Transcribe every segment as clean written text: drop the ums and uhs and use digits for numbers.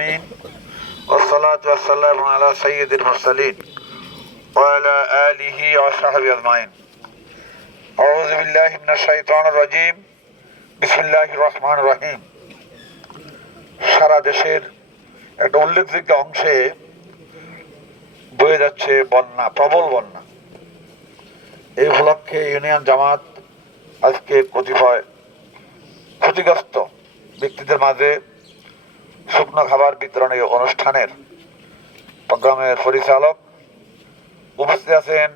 আমিন والصلاة والسلام على سيد المرسلين وعلى آله وصحبه أجمعين أعوذ بالله من الشيطان الرجيم بسم الله الرحمن الرحيم সারা দেশের একটা উল্লেখযোগ্য অংশে বয়ে যাচ্ছে বন্যা, প্রবল বন্যা। এই উপলক্ষে ইউনিয়ন জামাত আজকে কতিপয় ক্ষতিগ্রস্ত ব্যক্তিদের মাঝে শুকনো খাবার বিতরণী অনুষ্ঠানের প্রোগ্রামের পরিচালক উপস্থিত আছেন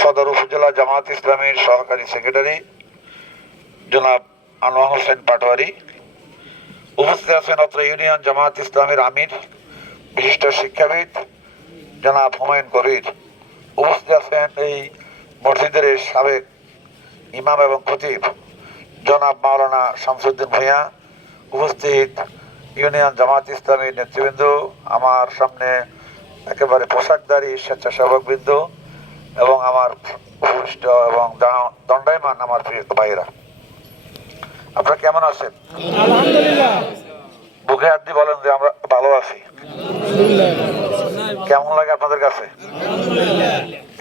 সদর উপজেলা জামাত ইসলামীর সহকারী সেক্রেটারি জনাব আনোয়ার হোসেন পাটোয়ারি, উপস্থিত আছেন অত্র ইউনিয়ন জামাত ইসলামীর আমির বিশিষ্ট শিক্ষাবিদ জনাব হুমায়ুন কবির, উপস্থিত আছেন এই মসজিদের সাবেক ইমাম এবং খতিব জনাব মাওলানা শামসুদ্দিন ভূঁইয়া, উপস্থিত ইউনিয়ন জামাত ইসলামীর নেতৃবৃন্দ, আমার সামনে একেবারে পোশাকধারী স্বেচ্ছাসেবকবৃন্দ এবং আমার উপরিষ্ট এবং দণ্ডায়মান আমার প্রিয় ভাইয়েরা, আপনারা কেমন আছেন? আলহামদুলিল্লাহ। বুকে হাত দিয়ে বলেন যে আমরা ভালো আছি। কেমন লাগে আপনাদের কাছে?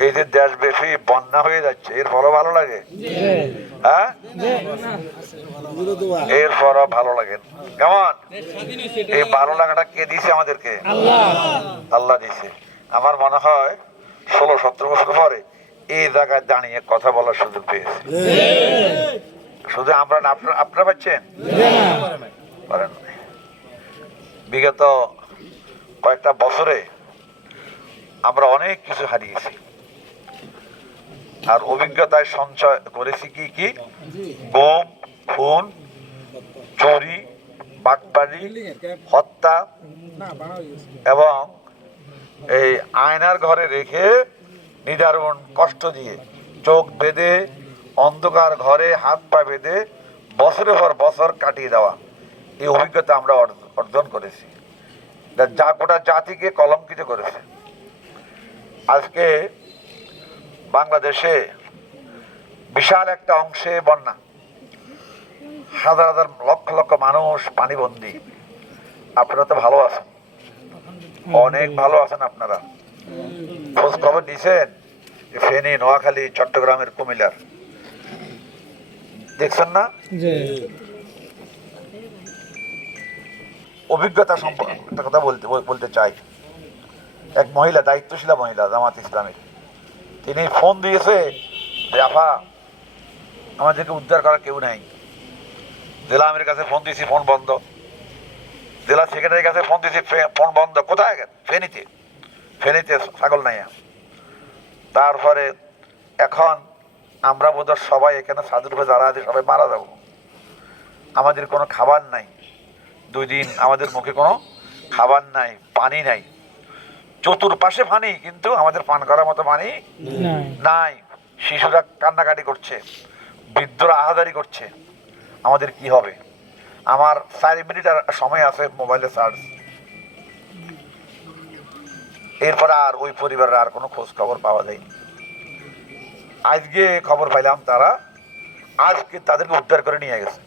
এই যে দেশব্যাপী বন্যা হয়ে যাচ্ছে, এর ফলও ভালো লাগে? হ্যাঁ, এর ফলও ভালো লাগে। কেমন এই ভালো লাগাটা কে দিয়েছে আমাদেরকে? আল্লাহ দিয়েছে। আমার মনে হয় 16-17 বছর পরে এই জায়গায় দাঁড়িয়ে কথা বলার সুযোগ পেয়েছে। শুধু আমরা না, আপনারা পাচ্ছেন? পারেন। বিগত কয়েকটা বছরে আমরা অনেক কিছু হারিয়েছি আর অভিজ্ঞতায় সঞ্চয় করেছি কি গুম, খুন, চুরি, বাটপারি, হত্যা এবং এই আয়নার ঘরে রেখে নিদারুণ কষ্ট দিয়ে চোখ বেঁধে অন্ধকার ঘরে হাত পা বেঁধে বছরের পর বছর কাটিয়ে দেওয়া, এই অভিজ্ঞতা আমরা অর্জন করেছি, যা গোটা জাতিকে কলঙ্কিত করেছে। আজকে বাংলাদেশে বিশাল একটা অংশে বন্যা, হাজার হাজার লক্ষ লক্ষ মানুষ পানিবন্দী। আপনারা তো ভালো আছেন, অনেক ভালো আছেন। আপনারা খোঁজ খবর নিয়েছেন ফেনী, নোয়াখালী, চট্টগ্রামের, কুমিল্লার, দেখছেন না? অভিজ্ঞতা সম্পর্কে একটা কথা বলতে চাই। এক মহিলা, দায়িত্বশীলা মহিলা জামাত ইসলামের, তিনি ফোন দিয়েছে যে আফা আমাদেরকে উদ্ধার করার কেউ নাই। জেলা আমিরের কাছে ফোন দিয়েছি, ফোন বন্ধ। জেলা সেক্রেটারির কাছে ফোন দিয়েছি, ফোন বন্ধ। কোথায় গেল? ফেনীতে ছাগল নাই। তারপরে এখন আমরা বোধহয় সবাই এখানে সাধুর উপরে যারা আছে সবাই মারা যাব। আমাদের কোনো খাবার নাই, 2 দিন আমাদের মুখে কোনো খাবার নাই, পানি নাই, চতুর্পাশে পানি, কিন্তু আমাদের পান করার মতো পানি নাই। শিশুরা কান্নাকাটি করছে, বৃদ্ধরা আহাদারি করছে। আমাদের কি হবে? আমার 4 মিনিট সময় আছে মোবাইলে চার্জ, এরপর আর ওই পরিবারের আর কোনো খোঁজ খবর পাওয়া যায়নি। আজকে খবর পাইলাম তারা আজকে তাদেরকে উদ্ধার করে নিয়ে গেছে।